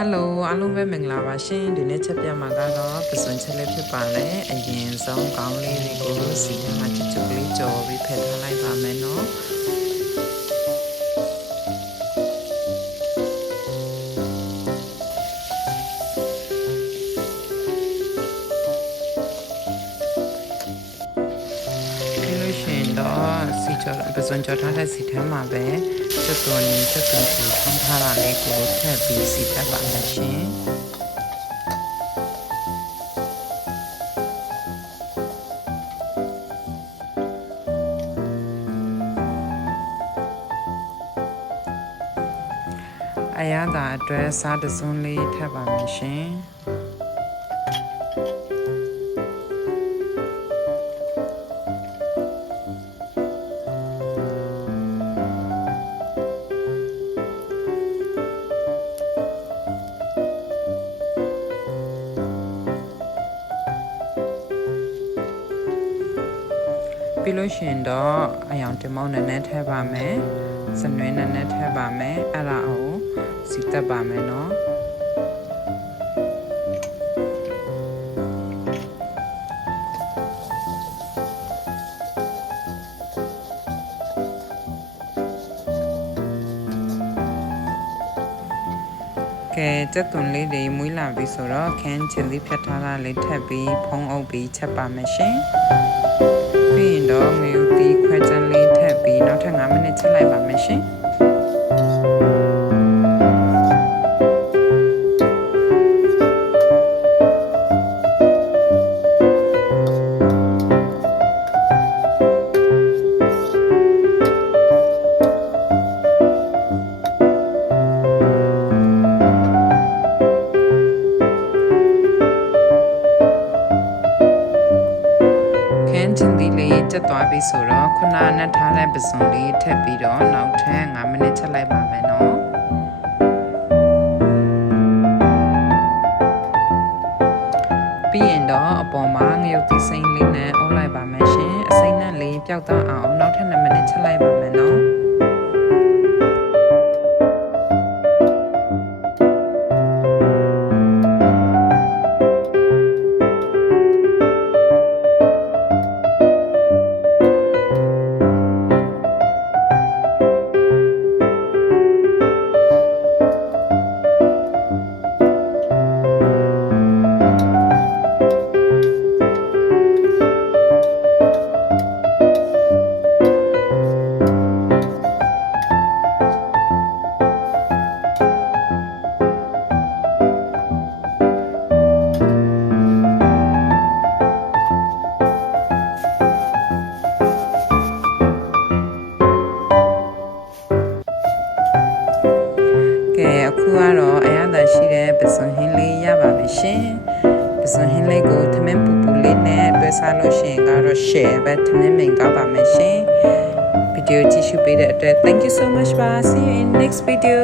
Hello အားလုံးပဲမင်္ဂလာပါရှင်ဒီနေ့ချက်ပြမှာကတော့ပစွန်ချက်လေးဖြစ်ပါလေအရင်ဆုံးကောင်းလေးတွေကိုစီထဲမှာချွတ်လေးကြော်ပြီးဖယ်ထားလိုက်ပါမယ်နော်ပြီးလို့ရှိရင်တော့စီကြော်ပစွန်ကြော်ထားတဲ့စီထဲမှာပဲချက်သွန်ကိုထုံးထားတာလေးကိုထည့်ပြီးစီတက်ပါမယ်ရှင်အရသာအတွက်စားတစွန်းလေးထပ်ပါမယ်ရှင်ပြီးလို့ရှိရင်တော့အယောင်တင်မောင်းနဲ့ထည့်ပါမယ်စနွေးနဲ့ထည့်ပါမယ်အဲ့ဒါကိုစီတက်ပါမယ်နော်ကဲတက်သွန်လေးတွေမွေးလာပြီဆိုတော့ခန်းချီလေးဖြတ်ထားတာလေးထပ်ပြီးဖုံးအုပ်ပြီးချက်ပါမယ်ရှင်ပြီးရင်တော့ငရုတ်သီးခွဲချမ်းလေးထပ်ပြီးနောက်ထပ်5မိနစ်ချက်လိုက်ပါမယ်ရှင်ချင်းဒီလေးတက်သွားပြီဆိုတော့ခုနနဲ့ထားတဲ့ပစွန်လေးထည့်ပြီးတော့နောက်ထပ်5မိနစ်ချက်လိုက်ပါမယ်နော်ပြီးရင်တော့အပေါ်မှာငရုတ်သီးစိမ့်လေးနဲ့အုံးလိုက်ပါမယ်ရှင်အစိမ့်နဲ့လေးပျောက်သွားအောင်နောက်ထပ်2မိနစ်ချက်လိုက်ပါမယ်နော်အခုကတော့အရသာရှိတဲ့ပစွန်ဟင်းလေးရပါပြီရှင်ပစွန်ဟင်းလေးကိုသမင်းပူပူလေးနဲ့တွဲစားလို့ရှိရင်ကတော့ share ပဲသမင်းမိန်ကောက်ပါမယ်ရှင်ဗီဒီယိုကြည့်ရှုပေးတဲ့အတွက် thank you so much ပါ see you in next video